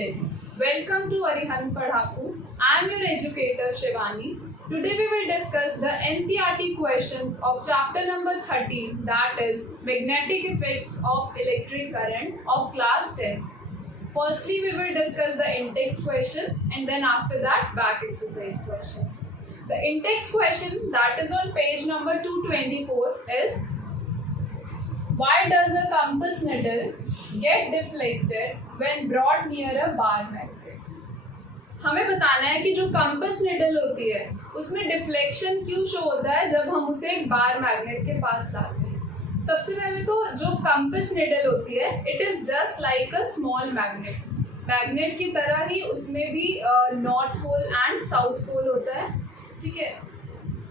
students, welcome to Arihant Padhaku. I am your educator Shivani. Today we will discuss the NCERT questions of chapter number 13, that is magnetic effects of electric current of class 10. Firstly we will discuss the in-text questions and then after that back exercise questions. The in-text question that is on page number 224 is, why does a compass needle get deflected when brought near a bar magnet? हमें बताना है कि जो compass needle होती है उसमें deflection क्यों show होता है जब हम उसे एक बार मैग्नेट के पास लाते हैं। सबसे पहले तो जो कंपस निडल होती है it is just like a small magnet. Magnet की तरह ही उसमें भी north pole and south pole होता है, ठीक है।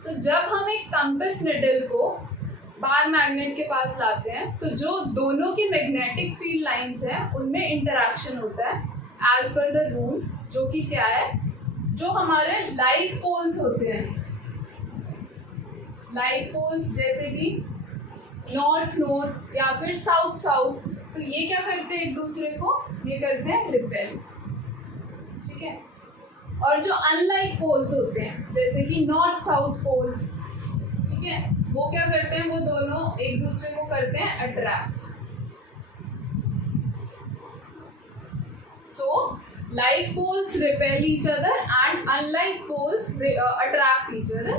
तो जब हम एक कंपस निडल को बार मैग्नेट के पास लाते हैं तो जो दोनों की मैग्नेटिक फील्ड लाइंस हैं उनमें इंटरेक्शन होता है एज पर द रूल, जो कि क्या है, जो हमारे लाइक पोल्स होते हैं, लाइक पोल्स जैसे कि नॉर्थ नॉर्थ या फिर साउथ साउथ, तो ये क्या करते हैं एक दूसरे को, ये करते हैं रिपेल, ठीक है। और जो अनलाइक पोल्स होते हैं जैसे कि नॉर्थ साउथ पोल्स, ठीक है, वो क्या करते हैं, वो दोनों एक दूसरे को करते हैं attract. So like poles repel each other and unlike poles attract each other।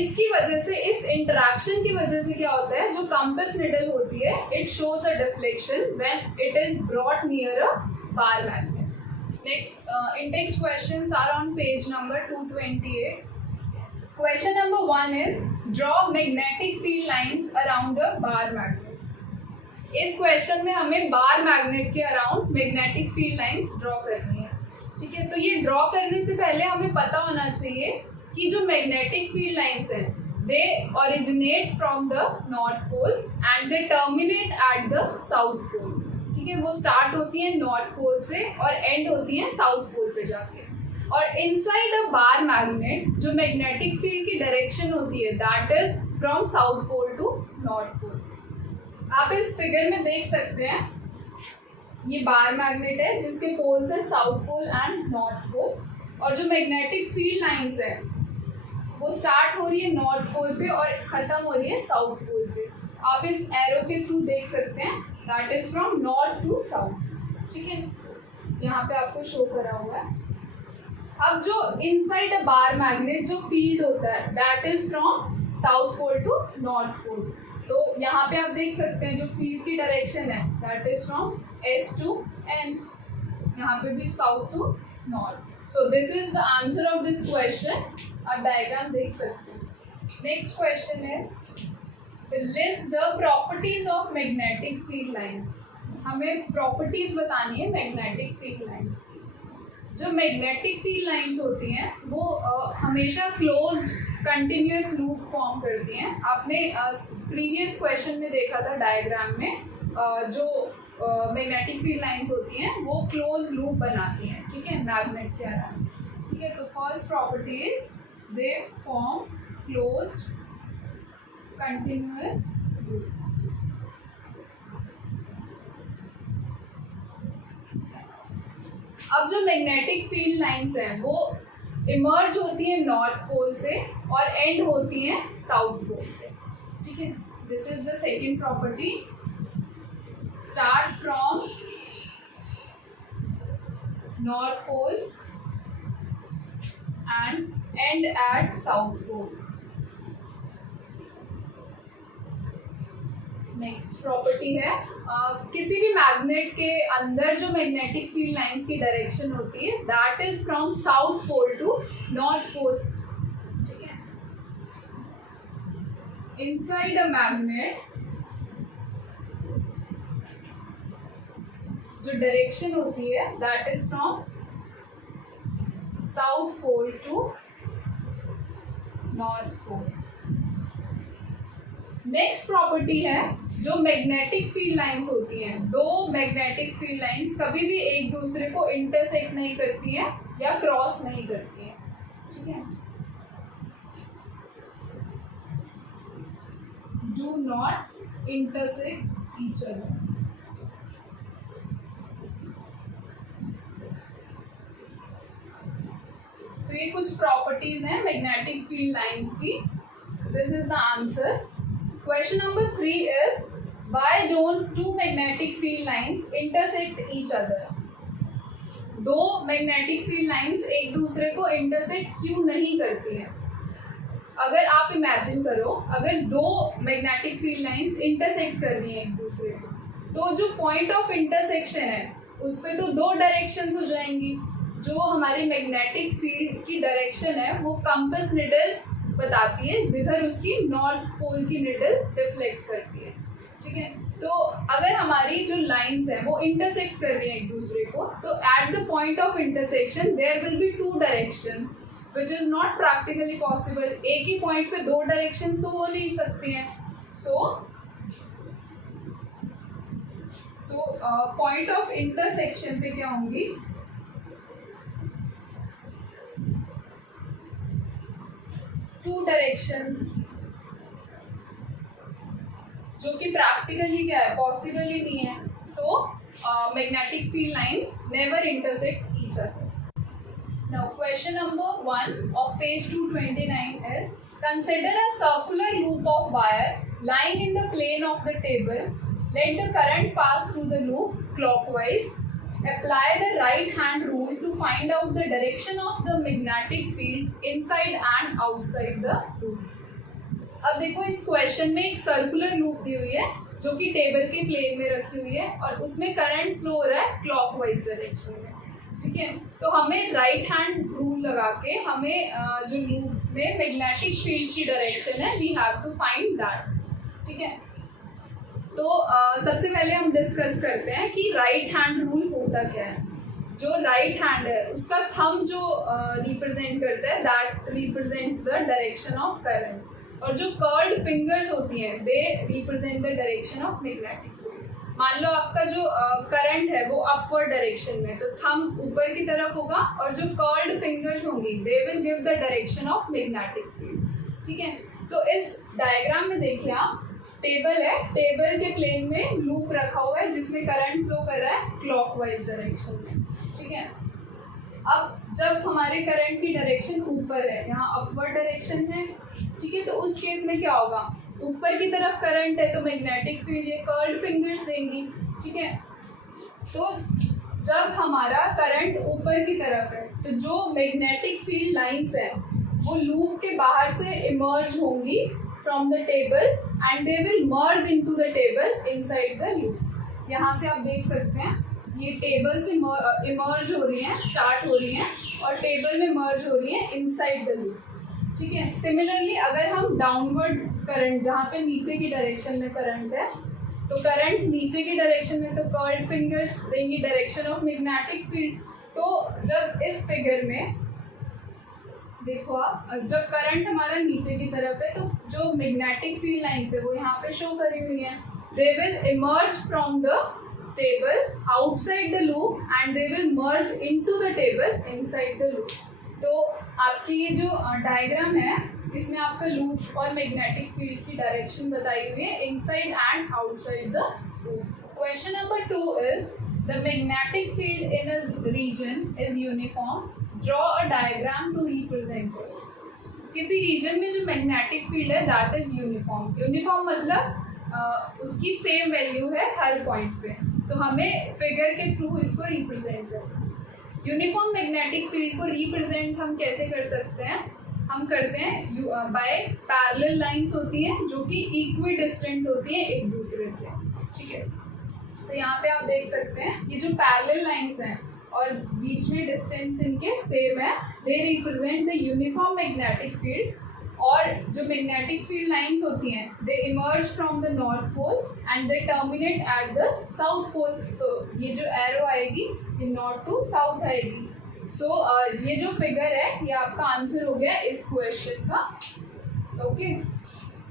इसकी वजह से, इस इंटरेक्शन की वजह से क्या होता है, जो कंपस निडल होती है it shows a deflection when it is brought near a bar magnet. Next in-text questions are on page number 228. Question number 1 is, draw magnetic field lines around a bar magnet। इस question में हमें bar magnet के around magnetic field lines draw करनी है, ठीक है। तो ये ड्रॉ करने से पहले हमें पता होना चाहिए कि जो मैग्नेटिक फील्ड लाइंस हैं they originate from the north pole and they terminate at the south pole, ठीक है। वो स्टार्ट होती है नॉर्थ पोल से और एंड होती है साउथ पोल पे जाके। और इनसाइड अ बार मैग्नेट जो मैग्नेटिक फील्ड की डायरेक्शन होती है that is from south pole to north pole. आप इस फिगर में देख सकते हैं ये बार मैग्नेट है जिसके पोल्स है south pole and north pole, और जो मैग्नेटिक फील्ड लाइंस है वो स्टार्ट हो रही है नॉर्थ पोल पे और खत्म हो रही है साउथ पोल पे। आप इस एरो के थ्रू देख सकते हैं that is from north to south, ठीक है, यहाँ पे आपको शो करा हुआ है। अब जो इनसाइड अ बार मैग्नेट जो फील्ड होता है that is from south pole to north pole. तो यहाँ पे आप देख सकते हैं जो फील्ड की डायरेक्शन है that is from S to N, यहाँ पे भी south to north. So this is the answer of this question. आप डायग्राम देख सकते हैं। Next question is, list the properties of magnetic field lines. हमें प्रॉपर्टीज बतानी है मैग्नेटिक फील्ड लाइंस की। जो मैग्नेटिक फील्ड लाइंस होती हैं वो हमेशा क्लोज्ड कंटिन्यूस लूप फॉर्म करती हैं। आपने प्रीवियस क्वेश्चन में देखा था डायग्राम में जो मैग्नेटिक फील्ड लाइंस होती हैं वो क्लोज लूप बनाती हैं, ठीक है, मैग्नेट के अराउंड, ठीक है। तो first property is they form closed continuous loops. अब जो मैग्नेटिक फील्ड लाइंस हैं वो इमर्ज होती है नॉर्थ पोल से और एंड होती हैं साउथ पोल से, ठीक है। This is the second property, start from north pole and end at south pole. Next property है किसी भी मैग्नेट के अंदर जो मैग्नेटिक फील्ड लाइंस की डायरेक्शन होती है that is from south pole to north pole, ठीक है। इनसाइड अ मैग्नेट जो डायरेक्शन होती है that is from south pole to north pole. Next property है जो मैग्नेटिक फील्ड लाइंस होती हैं, दो मैग्नेटिक फील्ड लाइंस कभी भी एक दूसरे को इंटरसेक्ट नहीं करती हैं या क्रॉस नहीं करती हैं, ठीक है। Do not intersect each other. तो ये कुछ प्रॉपर्टीज हैं मैग्नेटिक फील्ड लाइंस की. This is the answer. Question number 3 is why don't two magnetic field lines intersect each other. दो मैग्नेटिक फील्ड लाइंस एक दूसरे को इंटरसेक्ट क्यों नहीं करती हैं. अगर आप इमेजिन करो, अगर दो मैग्नेटिक फील्ड लाइंस इंटरसेक्ट कर रही हैं एक दूसरे को, तो जो पॉइंट ऑफ इंटरसेक्शन है उस पर तो दो डायरेक्शंस हो जाएंगी. जो हमारी मैग्नेटिक फील्ड की डायरेक्शन है वो कंपास निडल बताती है, जिधर उसकी नॉर्थ पोल की निडल रिफ्लेक्ट करती है. ठीक है, तो अगर हमारी जो लाइंस हैं वो इंटरसेक्ट कर रही हैं एक दूसरे को, तो at the point of intersection there will be two directions which is not practically possible. एक ही पॉइंट पे दो डायरेक्शंस तो हो नहीं सकती हैं. तो पॉइंट ऑफ इंटरसेक्शन पे क्या होंगी, टू डायरेक्शंस, जो कि प्रैक्टिकली क्या है, पॉसिबल ही नहीं है. So magnetic field lines never intersect each other. Now question number 1 of page 229 is consider a circular loop of wire lying in the plane of the table. Let the current pass through the loop clockwise. Apply the right hand rule to find out the direction of the magnetic field inside and outside the loop. अब देखो इस question में एक circular loop दी हुई है जो कि table के प्लेन में रखी हुई है और उसमें करंट फ्लो हो रहा है क्लॉकवाइज डायरेक्शन में. ठीक है, तो हमें राइट हैंड रूल लगा के हमें जो लूप में मैग्नेटिक फील्ड की डायरेक्शन है we have to find that. ठीक है, तो सबसे पहले हम डिस्कस करते हैं कि राइट हैंड रूल होता क्या है. जो राइट हैंड है उसका थंब जो रिप्रेजेंट करता है that represents the direction of current, और जो कर्व्ड फिंगर्स होती हैं दे represent the direction of magnetic. मान लो आपका जो करंट है वो अपवर्ड डायरेक्शन में, तो थंब ऊपर की तरफ होगा और जो कर्व्ड फिंगर्स होंगी they will give the direction of magnetic field. ठीक है, तो इस डायग्राम में देखिए आप, टेबल है, टेबल के प्लेन में लूप रखा हुआ है जिसमें करंट फ्लो कर रहा है क्लॉकवाइज डायरेक्शन में. ठीक है, अब जब हमारे करंट की डायरेक्शन ऊपर है, यहाँ अपवर्ड डायरेक्शन है. ठीक है, तो उस केस में क्या होगा, ऊपर की तरफ करंट है तो मैग्नेटिक फील्ड ये कर्व्ड फिंगर्स देंगी. ठीक है, तो जब हमारा करंट ऊपर की तरफ है तो जो मैग्नेटिक फील्ड लाइंस है वो लूप के बाहर से इमर्ज होंगी from the table and they will merge into the table inside the loop. यहाँ से आप देख सकते हैं ये टेबल से इमर्ज हो रही हैं, स्टार्ट हो रही हैं और टेबल में मर्ज हो रही हैं इनसाइड द लूप. ठीक है, सिमिलरली अगर हम डाउनवर्ड करंट, जहाँ पे नीचे की डायरेक्शन में करंट है, तो करंट नीचे की डायरेक्शन में तो कर्व्ड फिंगर्स देंगी डायरेक्शन ऑफ मैग्नेटिक फील्ड. तो जब इस फिगर में देखो आप, जब करंट हमारा नीचे की तरफ है तो जो मैग्नेटिक फील्ड लाइंस है वो यहाँ पे शो करी हुई हैं. They will emerge from the table outside the loop and they will merge into the table inside the loop. तो आपकी ये जो डायग्राम है इसमें आपका लूप और मैग्नेटिक फील्ड की डायरेक्शन बताई हुई है inside and outside the loop. Question number 2 is the magnetic field in a region is uniform. Draw a diagram to represent it. किसी रीजन में जो मैग्नेटिक फील्ड है दैट इज यूनिफॉर्म. यूनिफॉर्म मतलब उसकी सेम वैल्यू है हर point पे, तो हमें फिगर के थ्रू इसको रिप्रेजेंट करना है. यूनिफॉर्म मैग्नेटिक फील्ड को रिप्रेजेंट हम कैसे कर सकते हैं, हम करते हैं बाय पैरेलल लाइंस होती हैं जो कि इक्वी डिस्टेंट होती हैं एक दूसरे से. ठीक है, तो यहाँ पे आप देख सकते हैं ये जो पैरेलल लाइंस हैं और बीच में डिस्टेंस इनके सेम है, they represent the uniform magnetic field. और जो मैग्नेटिक फील्ड लाइंस होती हैं they emerge from the north pole and they terminate at the south pole. तो ये जो एरो आएगी ये नॉर्थ टू साउथ आएगी. सो ये जो फिगर है ये आपका आंसर हो गया इस क्वेश्चन का. Okay,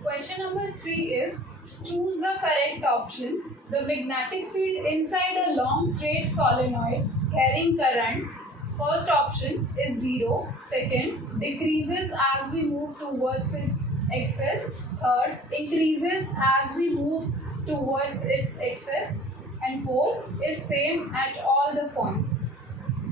question number 3 is choose the correct option. The magnetic field inside a long straight solenoid carrying current. First option is 0. Second, decreases as we move towards its axis. Third, increases as we move towards its axis. And fourth is same at all the points.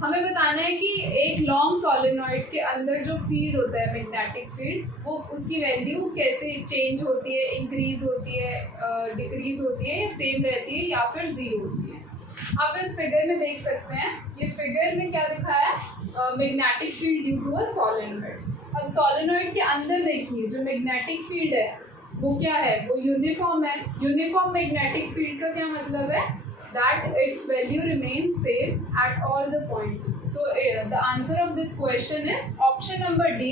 हमें बताना है कि एक long solenoid के अंदर जो field होता है मैग्नेटिक फील्ड, वो उसकी वैल्यू कैसे चेंज होती है, इंक्रीज होती है, डिक्रीज होती है, या सेम रहती है, या फिर जीरो होती है। आप इस फिगर में देख सकते हैं, ये फिगर में क्या दिखाया है, magnetic field due to a solenoid. अब सोलेनॉइड के अंदर देखिए जो मैग्नेटिक फील्ड है वो क्या है, वो यूनिफॉर्म है। यूनिफॉर्म मैग्नेटिक फील्ड का क्या मतलब है, that its value remains same at all the points. So the answer of this question is option number D.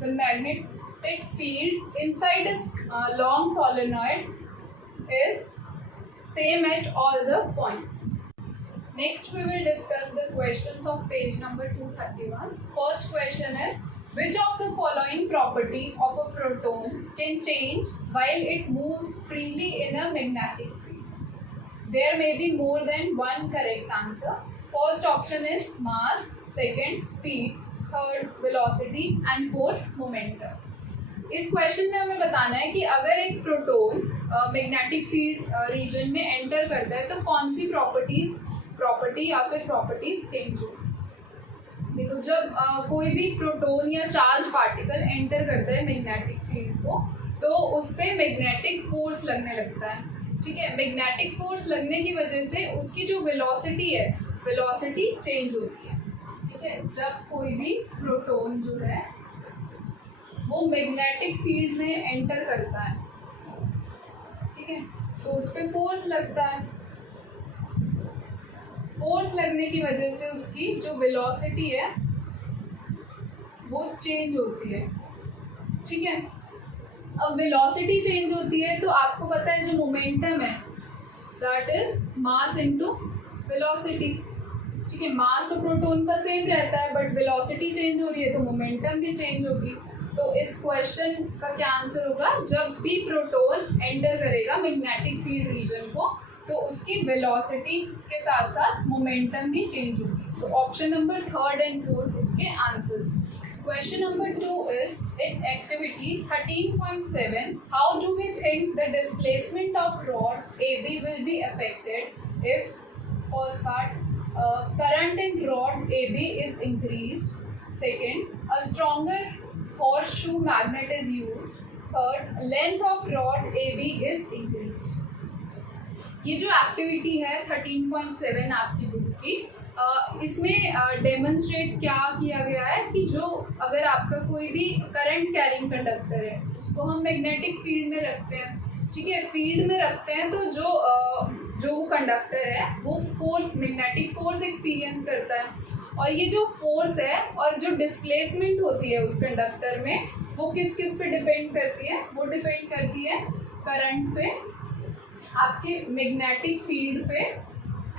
The magnetic field inside a long solenoid is same at all the points. Next we will discuss the questions of page number 231. First question is, which of the following property of a proton can change while it moves freely in a magnetic field? There may be more than one correct answer. First option is mass, second speed, third velocity and fourth momentum. इस question में हमें बताना है कि अगर एक proton magnetic field region में enter करता है तो कौन सी प्रॉपर्टी या फिर प्रॉपर्टीज चेंज हो। देखो, जब कोई भी प्रोटॉन या चार्ज पार्टिकल एंटर करता है मैग्नेटिक फील्ड को, तो उस पर मैग्नेटिक फोर्स लगने लगता है। ठीक है, मैग्नेटिक फोर्स लगने की वजह से उसकी जो वेलोसिटी है, वेलोसिटी चेंज होती है। ठीक है, जब कोई भी प्रोटॉन जो है वो मैग्नेटिक फील्ड में एंटर करता है, ठीक है, तो उस पर फोर्स लगता है। फोर्स लगने की वजह से उसकी जो वेलोसिटी है वो चेंज होती है। ठीक है, अब वेलोसिटी चेंज होती है तो आपको पता है जो मोमेंटम है that is mass into velocity. ठीक है, मास तो प्रोटॉन का सेम रहता है, बट वेलोसिटी चेंज हो रही है तो मोमेंटम भी चेंज होगी। तो इस क्वेश्चन का क्या आंसर होगा, जब भी प्रोटॉन एंटर करेगा मैग्नेटिक फील्ड रीजन को तो उसकी वेलोसिटी के साथ साथ मोमेंटम भी चेंज होगी। तो ऑप्शन नंबर 3 and 4 इसके answers. Question number 2 is, in activity 13.7, how do we think the displacement of rod AB will be affected if, first part, current in rod AB is increased, second, a stronger horseshoe magnet is used, third, length of rod AB is increased. ये जो activity है 13.7 आपकी book की, इसमें demonstrate क्या किया गया है कि जो अगर आपका कोई भी करंट कैरिंग कंडक्टर है उसको हम मैग्नेटिक फील्ड में रखते हैं। ठीक है, फील्ड में रखते हैं तो जो वो कंडक्टर है वो फोर्स, मैग्नेटिक फोर्स एक्सपीरियंस करता है, और ये जो फोर्स है और जो डिस्प्लेसमेंट होती है उस कंडक्टर में वो किस पे डिपेंड करती है, वो डिपेंड करती है करंट पे, आपके मैग्नेटिक फील्ड पे,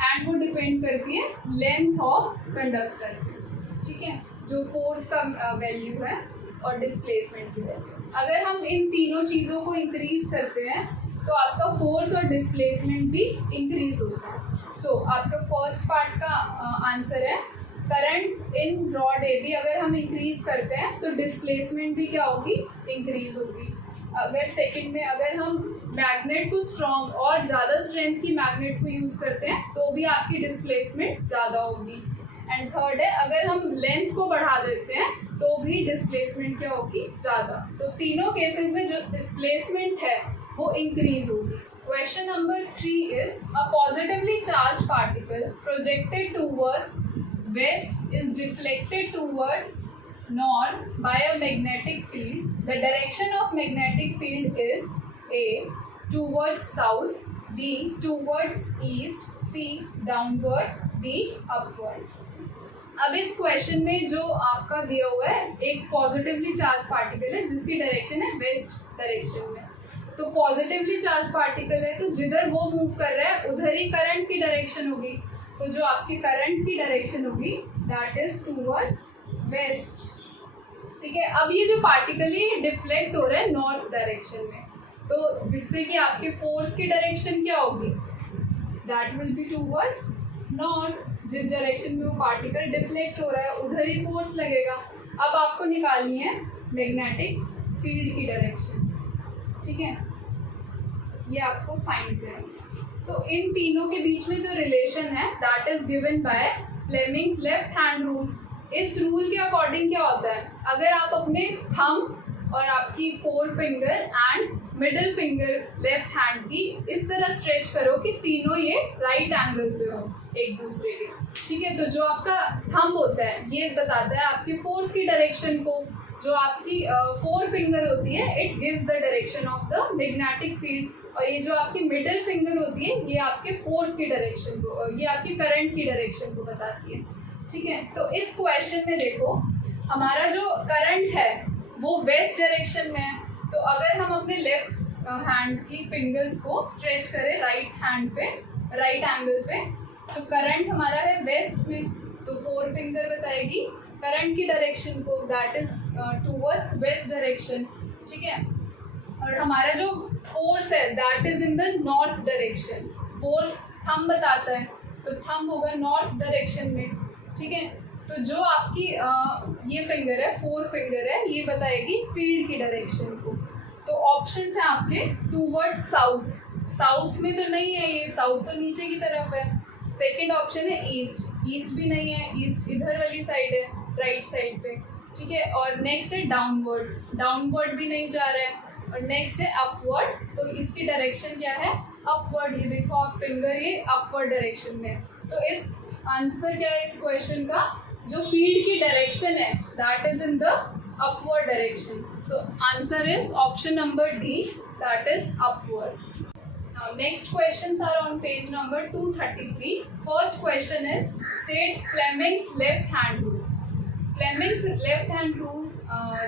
एंड वो डिपेंड करती है लेंथ ऑफ कंडक्टर। ठीक है, जो फोर्स का वैल्यू है और डिस्प्लेसमेंट की वैल्यू। अगर हम इन तीनों चीज़ों को इंक्रीज करते हैं तो आपका फोर्स और डिस्प्लेसमेंट भी इंक्रीज होता है। सो आपका फर्स्ट पार्ट का आंसर है करंट इन रॉड AB अगर हम इंक्रीज करते हैं तो डिस्प्लेसमेंट भी क्या होगी, इंक्रीज होगी। अगर सेकंड में अगर हम मैग्नेट को स्ट्रॉन्ग और ज़्यादा स्ट्रेंथ की मैग्नेट को यूज़ करते हैं तो भी आपकी डिस्प्लेसमेंट ज़्यादा होगी। एंड थर्ड है, अगर हम लेंथ को बढ़ा देते हैं तो भी डिस्प्लेसमेंट क्या होगी, ज़्यादा। तो तीनों केसेस में जो डिस्प्लेसमेंट है वो इंक्रीज होगी। Question number 3 is, a positively charge particle projected towards west is deflected towards north by a magnetic field. The direction of magnetic field is A, towards south, B, towards east, C, downward, D, upward. अब इस question में जो आपका दिया हुआ है एक positively charge particle है जिसकी डायरेक्शन है वेस्ट डायरेक्शन में। तो पॉजिटिवली चार्ज पार्टिकल है तो जिधर वो मूव कर रहा है उधर ही करंट की डायरेक्शन होगी। तो जो आपकी करंट की डायरेक्शन होगी दैट इज टूवर्ड्स वेस्ट। ठीक है, अब ये जो पार्टिकल है डिफ्लेक्ट हो रहा है नॉर्थ डायरेक्शन में, तो जिससे कि आपके फोर्स की डायरेक्शन क्या होगी, that will be towards north. जिस डायरेक्शन में वो पार्टिकल डिफ्लेक्ट हो रहा है उधर ही फोर्स लगेगा। अब आपको निकालनी है मैग्नेटिक फील्ड की डायरेक्शन। ठीक है, ये आपको फाइंड करना है। तो इन तीनों के बीच में जो रिलेशन है that is given by Fleming's left hand rule. इस रूल के अकॉर्डिंग क्या होता है, अगर आप अपने थंब और आपकी four finger and middle finger left hand की इस तरह स्ट्रेच करो कि तीनों ये राइट एंगल पे हो एक दूसरे के, ठीक है, तो जो आपका थंब होता है ये बताता है आपकी फोर्स की डायरेक्शन को, जो आपकी फोर फिंगर होती है it gives the direction of the magnetic field, और ये जो आपकी मिडिल फिंगर होती है ये आपके फोर्स की डायरेक्शन को, ये आपकी करंट की डायरेक्शन को बताती है, ठीक है। तो इस क्वेश्चन में देखो हमारा जो करंट है वो वेस्ट डायरेक्शन में है, तो अगर हम अपने लेफ्ट हैंड की फिंगर्स को स्ट्रेच करें राइट हैंड पे राइट एंगल पे, तो करंट हमारा है वेस्ट में, तो फोर फिंगर बताएगी करंट की डायरेक्शन को, that is towards west direction, ठीक है। और हमारा जो फोर्स है that is in the north direction, force thumb बताता है तो थंब होगा नॉर्थ डायरेक्शन में, ठीक है। तो जो आपकी ये फिंगर है फोर फिंगर है ये बताएगी फील्ड की डायरेक्शन को, तो ऑप्शन है आपके टूवर्ड्स साउथ, साउथ में तो नहीं है ये, साउथ तो नीचे की तरफ है। सेकंड ऑप्शन है ईस्ट, ईस्ट भी नहीं है, ईस्ट इधर वाली साइड है राइट साइड पे, ठीक है। और नेक्स्ट है डाउनवर्ड्स, डाउनवर्ड भी नहीं जा रहा है, और नेक्स्ट है अपवर्ड, तो इसकी डायरेक्शन क्या है अपवर्ड, ये देखो आप फिंगर ये अपवर्ड डायरेक्शन में है। तो इस आंसर क्या है इस क्वेश्चन का, जो फील्ड की डायरेक्शन है that is in the upward direction, so answer is option number D, that is upward. Now next questions are on page number 233. First question is state Fleming's left hand rule. Fleming's left hand rule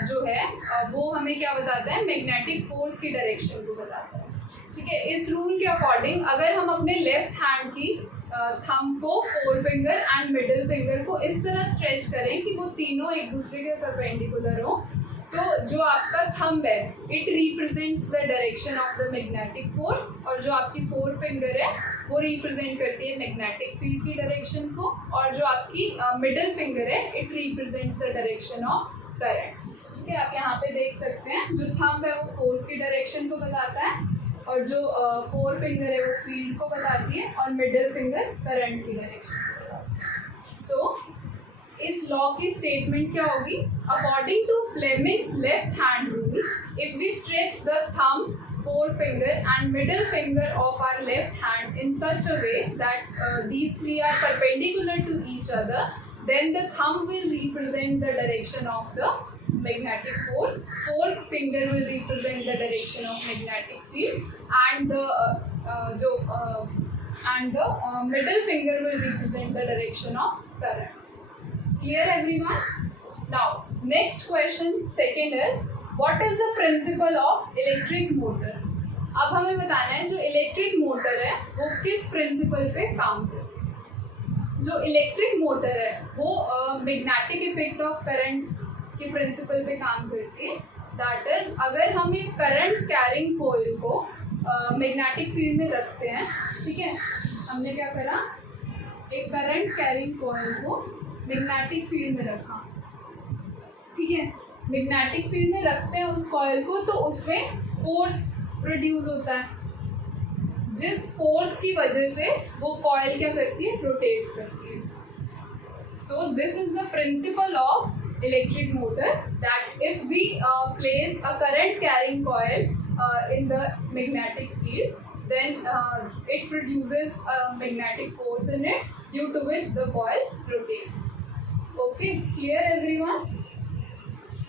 जो है वो हमें क्या बताता है, magnetic force की direction को बताता है, ठीक है। इस रूल के अकॉर्डिंग अगर हम अपने लेफ्ट हैंड की थंब को four finger and middle finger को इस तरह स्ट्रेच करें कि वो तीनों एक दूसरे के परपेंडिकुलर हो, तो जो आपका थंब है it represents the direction of the magnetic force, और जो आपकी फोर फिंगर है वो रिप्रेजेंट करती है मैग्नेटिक फील्ड की डायरेक्शन को, और जो आपकी मिडिल फिंगर है it represents the direction of current, ठीक है। आप यहाँ पे देख सकते हैं जो थंब है वो फोर्स की डायरेक्शन को बताता है, और जो फोर फिंगर है वो फील्ड को बताती है, और मिडिल फिंगर करंट की डायरेक्शन को बताती है। सो इस लॉ की स्टेटमेंट क्या होगी, according to Fleming's left hand rule if we stretch the thumb, forefinger and middle finger of our left hand in such a way that these three are perpendicular to each other, then the thumb will represent the direction of the magnetic force, forefinger will represent the direction of magnetic field, and the middle finger will represent the direction of current. Clear everyone? Now next question, second is what is the principle of electric motor? अब हमें बताना है जो electric motor है वो किस principal पे काम करती है। जो इलेक्ट्रिक मोटर है वो मैग्नेटिक इफेक्ट ऑफ करंट के प्रिंसिपल पे काम करती है, दैट इज अगर हम एक करंट कैरिंग कॉइल को मैग्नेटिक फील्ड में रखते हैं, ठीक है, हमने क्या करा, एक करंट कैरिंग कॉइल को मैग्नेटिक फील्ड में रखा, ठीक है, मैग्नेटिक फील्ड में रखते हैं उस कॉइल को, तो उसमें फोर्स प्रोड्यूस होता है, जिस फोर्स की वजह से वो कॉइल क्या करती है, रोटेट करती है। So this is the principle of electric motor, that if we place a current carrying coil in the magnetic field, then it produces a magnetic force in it, due to which the coil rotates. Okay, clear everyone?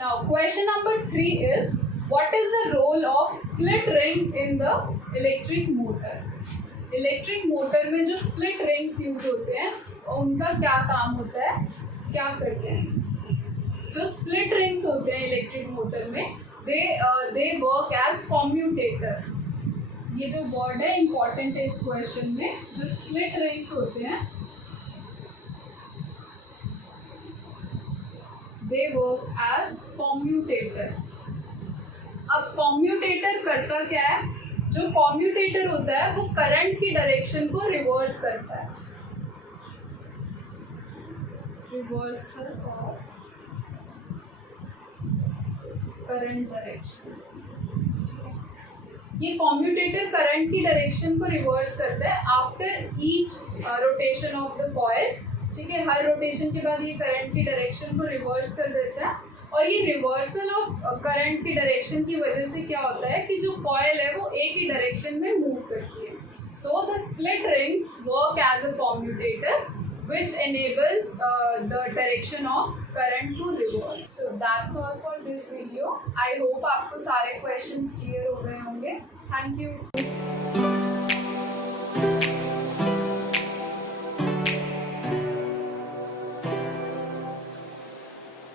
Now question number 3 is what is the role of split ring in the electric motor? Electric motor में जो split rings use होते हैं उनका क्या काम होता है, क्या करते हैं? जो split rings होते हैं electric motor में they work as commutator. ये जो वर्ड है इंपॉर्टेंट है इस क्वेश्चन में, जो स्प्लिट रिंग्स होते हैं दे वर्क एज कॉम्यूटेटर। अब कॉम्यूटेटर करता क्या है, जो कॉम्यूटेटर होता है वो करंट की डायरेक्शन को रिवर्स करता है, रिवर्सल ऑफ करंट डायरेक्शन। ये कॉम्यूटेटर करंट की डायरेक्शन को रिवर्स करता है after each rotation of the coil, ठीक है, हर रोटेशन के बाद ये करंट की डायरेक्शन को रिवर्स कर देता है, और ये रिवर्सल ऑफ करंट की डायरेक्शन की वजह से क्या होता है कि जो कॉइल है वो एक ही डायरेक्शन में मूव करती है. So the split rings work as a commutator which enables the direction of current to reverse. So that's all for this video. I hope आपको सारे questions clear हो गए होंगे. Thank you.